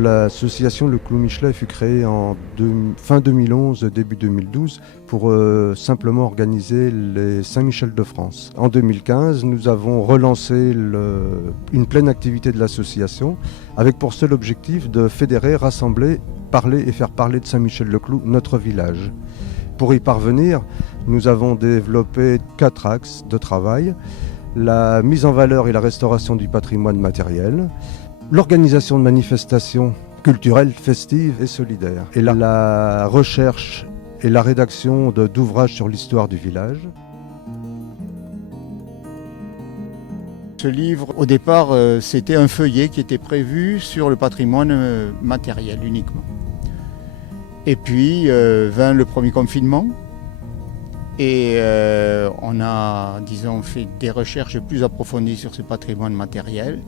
l'association Le Clou Michelet fut créée en fin 2011, début 2012 pour simplement organiser les Saint-Michel de France. En 2015, nous avons relancé une pleine activité de l'association avec pour seul objectif de fédérer, rassembler, parler et faire parler de Saint-Michel-le-Clou, notre village. Pour y parvenir, nous avons développé 4 axes de travail: la mise en valeur et la restauration du patrimoine matériel, l'organisation de manifestations culturelles, festives et solidaires, et la recherche et la rédaction d'ouvrages sur l'histoire du village. Ce livre, au départ, c'était un feuillet qui était prévu sur le patrimoine matériel uniquement. Et puis vint le premier confinement et on a, disons, fait des recherches plus approfondies sur ce patrimoine matériel.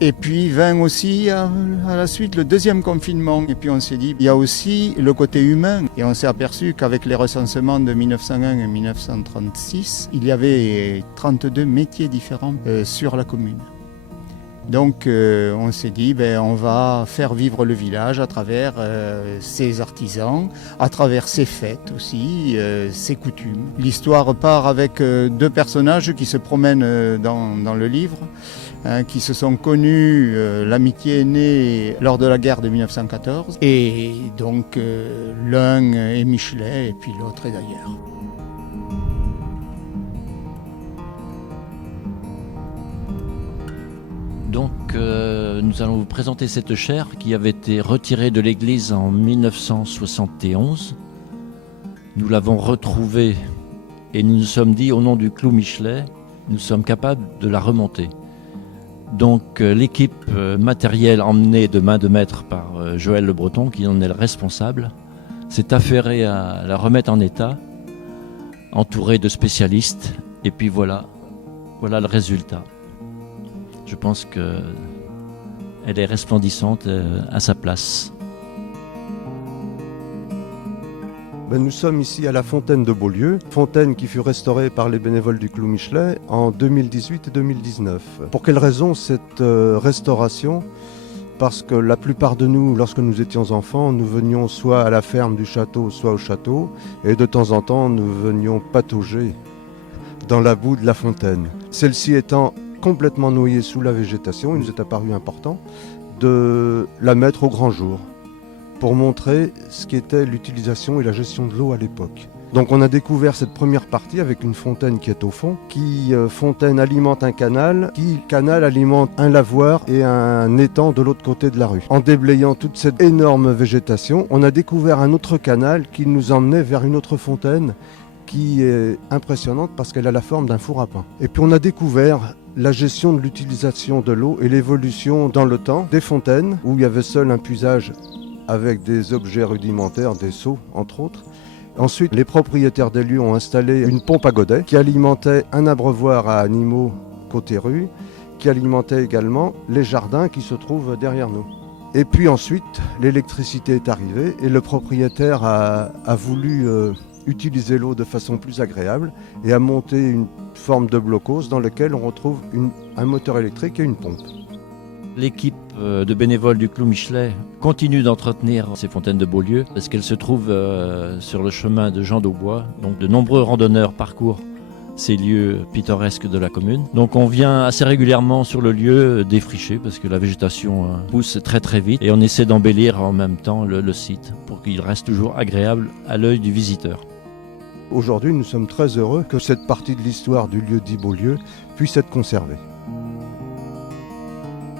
Et puis vint aussi à la suite le deuxième confinement. Et puis on s'est dit, il y a aussi le côté humain. Et on s'est aperçu qu'avec les recensements de 1901 et 1936, il y avait 32 métiers différents sur la commune. Donc on s'est dit, on va faire vivre le village à travers ses artisans, à travers ses fêtes aussi, ses coutumes. L'histoire part avec 2 personnages qui se promènent dans le livre, qui se sont connus. L'amitié est née lors de la guerre de 1914. Et donc l'un est Michelet et puis l'autre est d'ailleurs. Donc nous allons vous présenter cette chaire qui avait été retirée de l'église en 1971. Nous l'avons retrouvée et nous nous sommes dit, au nom du Clou Michelet, nous sommes capables de la remonter. Donc l'équipe matérielle emmenée de main de maître par Joël Le Breton, qui en est le responsable, s'est affairée à la remettre en état, entourée de spécialistes, et puis voilà le résultat. Je pense qu'elle est resplendissante à sa place. Nous sommes ici à la fontaine de Beaulieu, fontaine qui fut restaurée par les bénévoles du Clou Michelet en 2018 et 2019. Pour quelle raison cette restauration ? Parce que la plupart de nous, lorsque nous étions enfants, nous venions soit à la ferme du château, soit au château, et de temps en temps, nous venions patauger dans la boue de la fontaine. Celle-ci étant complètement noyée sous la végétation, il nous est apparu important de la mettre au grand jour pour montrer ce qu'était l'utilisation et la gestion de l'eau à l'époque. Donc on a découvert cette première partie avec une fontaine qui est au fond, qui fontaine alimente un canal, qui canal alimente un lavoir et un étang de l'autre côté de la rue. En déblayant toute cette énorme végétation, on a découvert un autre canal qui nous emmenait vers une autre fontaine qui est impressionnante parce qu'elle a la forme d'un four à pain. Et puis on a découvert la gestion de l'utilisation de l'eau et l'évolution dans le temps des fontaines où il y avait seul un puisage avec des objets rudimentaires, des seaux entre autres. Ensuite, les propriétaires des lieux ont installé une pompe à godet qui alimentait un abreuvoir à animaux côté rue, qui alimentait également les jardins qui se trouvent derrière nous. Et puis ensuite, l'électricité est arrivée et le propriétaire a voulu utiliser l'eau de façon plus agréable et a monté une forme de blocos dans lequel on retrouve un moteur électrique et une pompe. L'équipe de bénévoles du Clou Michelet continue d'entretenir ces fontaines de Beaulieu parce qu'elles se trouvent sur le chemin de Jean d'Aubois. Donc de nombreux randonneurs parcourent ces lieux pittoresques de la commune. Donc on vient assez régulièrement sur le lieu défricher parce que la végétation pousse très très vite et on essaie d'embellir en même temps le site pour qu'il reste toujours agréable à l'œil du visiteur. Aujourd'hui, nous sommes très heureux que cette partie de l'histoire du lieu dit Beaulieu puisse être conservée.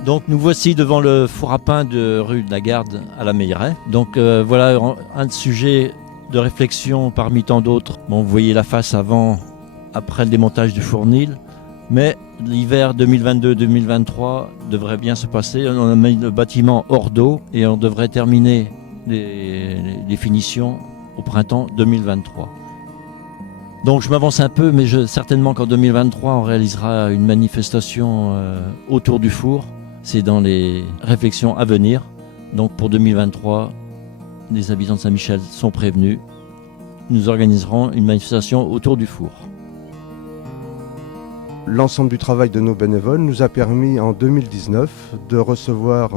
Donc nous voici devant le four à pain de rue de la Garde à la Meilleraie. Donc voilà un sujet de réflexion parmi tant d'autres. Bon, vous voyez la face avant, après le démontage du fournil. Mais l'hiver 2022-2023 devrait bien se passer. On a mis le bâtiment hors d'eau et on devrait terminer les finitions au printemps 2023. Donc je m'avance un peu, mais certainement qu'en 2023, on réalisera une manifestation autour du four. C'est dans les réflexions à venir. Donc pour 2023, les habitants de Saint-Michel sont prévenus. Nous organiserons une manifestation autour du four. L'ensemble du travail de nos bénévoles nous a permis en 2019 de recevoir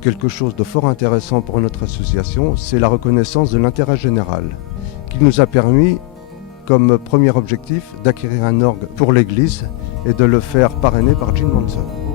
quelque chose de fort intéressant pour notre association, c'est la reconnaissance de l'intérêt général, qui nous a permis, comme premier objectif, d'acquérir un orgue pour l'église et de le faire parrainer par Jim Manson.